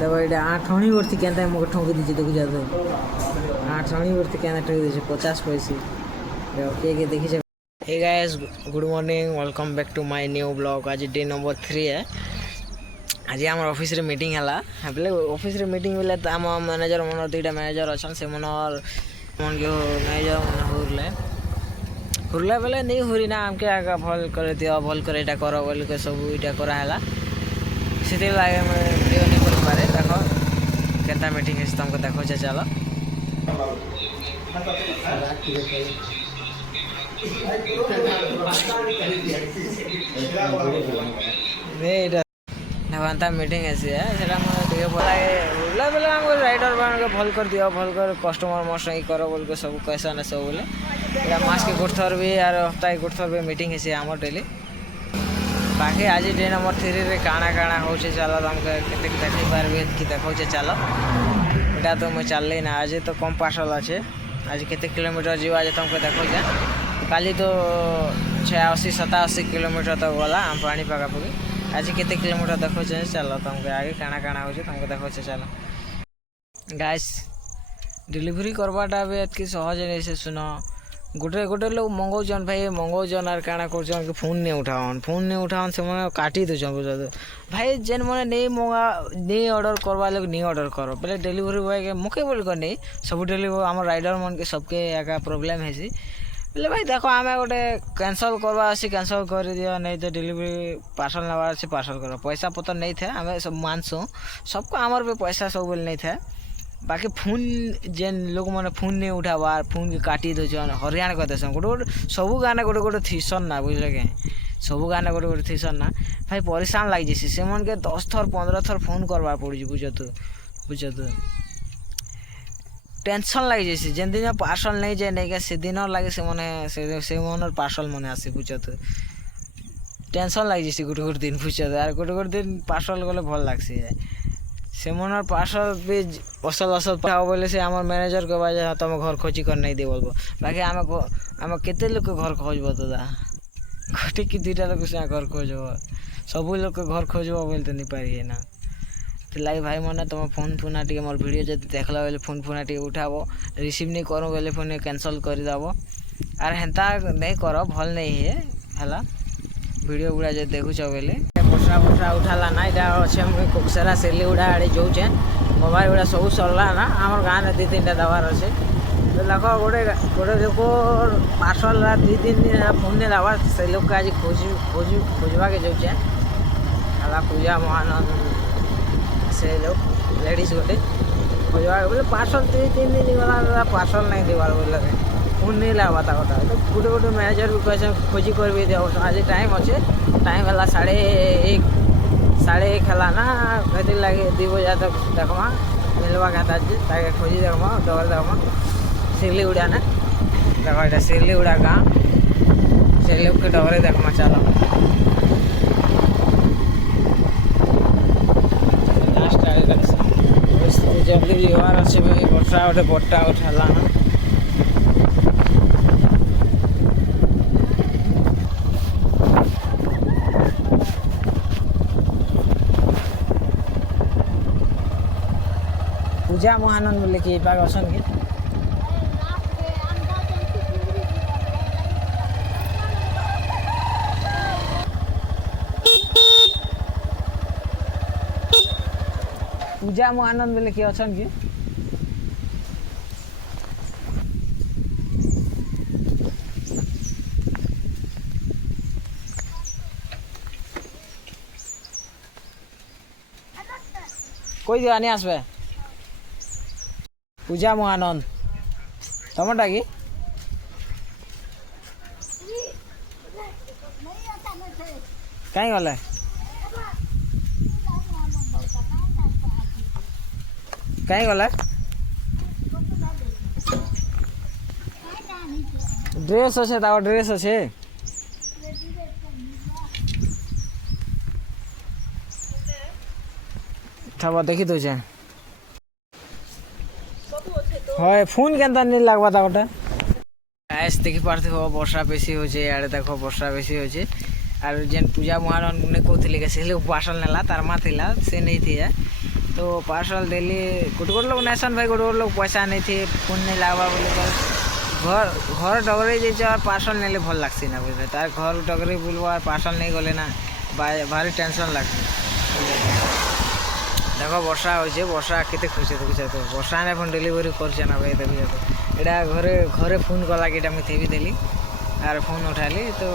देखो ये आठणी वर्ती क्या मुझे ठोकी दीजिए देखो जाते आठणी वर्ती क्या ठोकी दीजिए 50 पैसे के देखी जाए। Hey guys good morning welcome back to my new blog. आज डे नंबर 3 है। आज आम ऑफिस रे मीटिंग है बोले ऑफिस रे मीटिंग बोले तो आम मैनेजर मन दुईटा मैनेजर अच्छा से मन मन जो मैनेजर मन हुरले हुरला बोले नहीं हुरी ना आमके आगे भल कर दियो भल कर इटा कर बोल के सब इटा करा है से लगे वीडियो नहीं कर पारे देख केता मीटिंग है तुमको देखो चलो नवांता मीटिंग ऐसी है सेटा मैं बोला बोला बोले हमको राइडर बन के भल कर दियो भल कर कस्टमर मोर सही करो बोल के सब कैसा ना सब बोले मास के गुड़थर भी और हफ्ता गुड़थर भी मीटिंग है आम डेली। बाकी आज डे नंबर 3 रे काଣା काଣା हो चलो तुमको केते देखी पारबे कि देखो चलो इटा तो मैं चल ना आज तो कम पार्सल अच्छे आज केते किलोमीटर जीव आज तुमको देखो जा काली तो 86-87 किलोमीटर तक गला आम पानी पकापकी आज केते किलोमीटर देखो चलो तुमको आगे काଣା काଣା हो तुमको देखो चलो। गाइस डिलीवरी करवाटा भी एतकी सहज नहीं से सुनो गोटे गोटे लोग मंगौन भाई मंगौन और काଣା कर फोन नहीं उठावन से मैंने काटी दूसन बुझे भाई जेन मैंने नहीं मंगा नहीं ऑर्डर करवा लोग नहीं ऑर्डर करो पहले डिलीवरी बॉय के मुखे बोल कर नहीं सब डिलीवरी आम राइडर मन के सबके एका प्रोब्लेम है बोले भाई देखो आम गोटे कैंसल करवा कैंसल कर दियो नहीं तो डिलीवरी पार्सल नवार अच्छे पार्सल करो पैसा पतर नहीं थे आम सब मानसु सबको आमर पे पैसा सब बोले नहीं थे। बाकी फोन जेन लोग मैंने फोन नहीं उठाबार फोन के काटी दौन हरियाणा कहते गोटे गोटे सब गाने गोटे गोटे थीसन ना बुझल के सब गाने गोटे गोटे थीसन ना भाई परेशान लग जाए से मन के 10 थर 15 थर फोन करवा पड़ी बुझ तु टेंशन लग जाए जेन दिन पार्सल नहीं जाए नहीं से दिन लगे से मन पार्सल मन आसे बुझ तु टेंशन लग जाए गोटे गोटे दिन बुझ और गोटे गोटे दिन पार्सल गले भल लगसी से मन पार्सल भी असल असल पाओ बोले से आम मैनेजर के बाजे तुम घर खोजी कर नहीं दे बोलो बाकी आम केते लोग के घर खोजब तो गोटे कि 2टा लोग से घर खोजब सब लोग के घर खोजब बोले तो नहीं पारिए ना तो लगे भाई मैंने तुम फोन फोना टे मोर वीडियो जब देखला बेले फोन फोना टे उठाब रिसीव नहीं करूँ बोले फोन कैंसल करदेव और हेन्ता नहीं कर भल नहीं है वीडियो गुड़ा जो देखुच बोले बर्षा बर्षा उठाला ना यहाँ अच्छे मुझे कोकसेरा सेली गुड़ा आड़े जाऊे मोबाइल गुड़ा सब सरला ना आम गाँव में 2-3टा दबार अच्छे तो देख गोटे गोटे लोक पार्सल 2-3 दिन फोन नहीं दबार से लोग के आज खोजवा के जाऊे पूजा महानंद से लोग लेडीज गोटे खोजवा बोले पार्सल 2-3 दिन गला पार्सल नहीं देवार बोले फोन नहीं लगा था गोटे गोटे मैनेजर भी कैसे खोजी कर भी दिया आज टाइम अच्छे टाइम है 1:30 है ना कहीं लगे 2 बजे तक देखमा मिलवा क्या खोजी देखमा डर देखमा सिरली उड़ा ना देखो ये सिरली उड़ा गाँव से लोग के डरे देखमा चलो जल्दी जीवार अच्छे बर्षा गोटे बट्टा उठाला ना पूजा महानंद बोले कि पाग असन के पूजा महानंद बोले कि असन के कोई दिवा नहीं आसबे पूजा महानंद तमटा कि कहीं गले कहीं गले ड्रेस अच्छे ड्रेस अच्छे देखी दूचे हाँ फोन के नहीं लगवा था गोटे गैस देखी पार्थ हो वर्षा बेसी हो देख वर्षा बेसी हो और जेन पूजा महारानी कहते से पार्सल नेला तार माँ थी से नहीं थी तो पार्सल देली गोटे लोग नेसन भाई गोटे लोग पैसा नहीं थे फोन नहीं लागवा बोले घर घर डगरे जाइए और पार्सल नहीं भल लगसी ना बुझे तार घर डगरे बुलवा और पार्सल नहीं गले ना भारी टेंशन लगसी देख वर्षा हो वर्षा केते खुशी देखुछ तो वर्षा ने फोन डिलीवरी करछे ना भाई देखुछ तो एटा घरे घरे फोन कला कि एटा मुझे भी देली आर फोन उठाली तो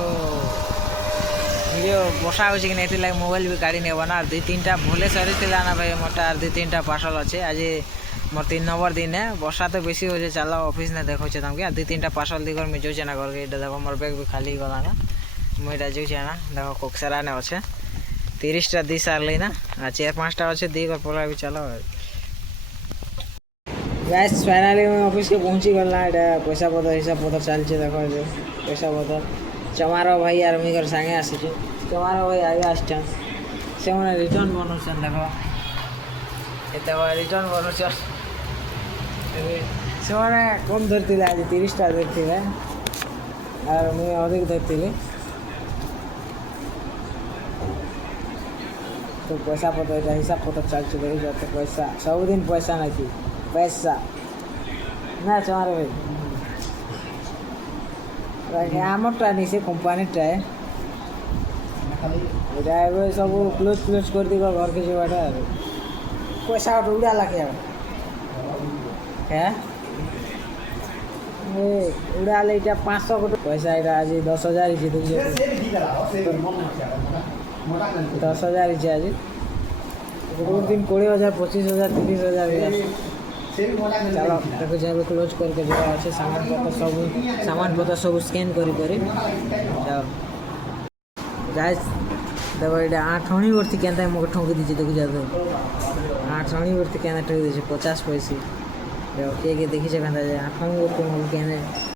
ये वर्षा हो कि नहीं लगे मोबाइल भी काढ़ी नेब ना दुई तीन टा भले सरी ना भाई मोटा दुई तीन टा पार्सल अच्छे आज मोर 3 नंबर दिन है वर्षा तो बेसी हो चल ऑफिस ने देखो तुमके दुई तीन टा पार्सल दिगर मुझे जाऊे ना घर के देखो मोर बैग भी खाली गला ना मुझे जाऊे ना देखो कोकसरा ने अच्छे 30 टा दी सारे ना 4-5 टा अच्छे दी कर पड़ा भी चलो गैस फाइनाली मैं ऑफिस के पहुँची गला पैसा पतर हिसाब पतर चलছে देखो पैसा पतर चमारो भाई यार मुझे सांगे आसी चमारो भाई आगे आसान से मैंने रिटर्न बनाऊन देख एत रिटर्न बनाऊन से मैंने कम धरती आज 30 टा धरती और मुझे अधिक धरती तो पैसा पतर हिसाब पतर चलছে देखो तो पैसा सबुदिन पैसा नहीं पैसा ना चमारो भाई आमरटा नहीं से कंपानीटा है सब क्लोज क्लोज कर दी घर के जावाटा पैसा उड़ा लगे है उड़ा ले 500 गोटे पैसा यहाँ आज 10,000 10,000 आज गोटे दिन 20,000 25,000 30,000 चलो देखो जब क्लोज करके जो अच्छे सामान पत्र सब स्कैन करी चलो गाइस देखो ये 8 आनी वर्ती क्या मुझे ठोकी दीजिए देखो जाते 8 आनी वर्ती क्या ठोकी दीजिए 50 पैसे देखो किए देखी 8 आनी वर्ती मुझे क्या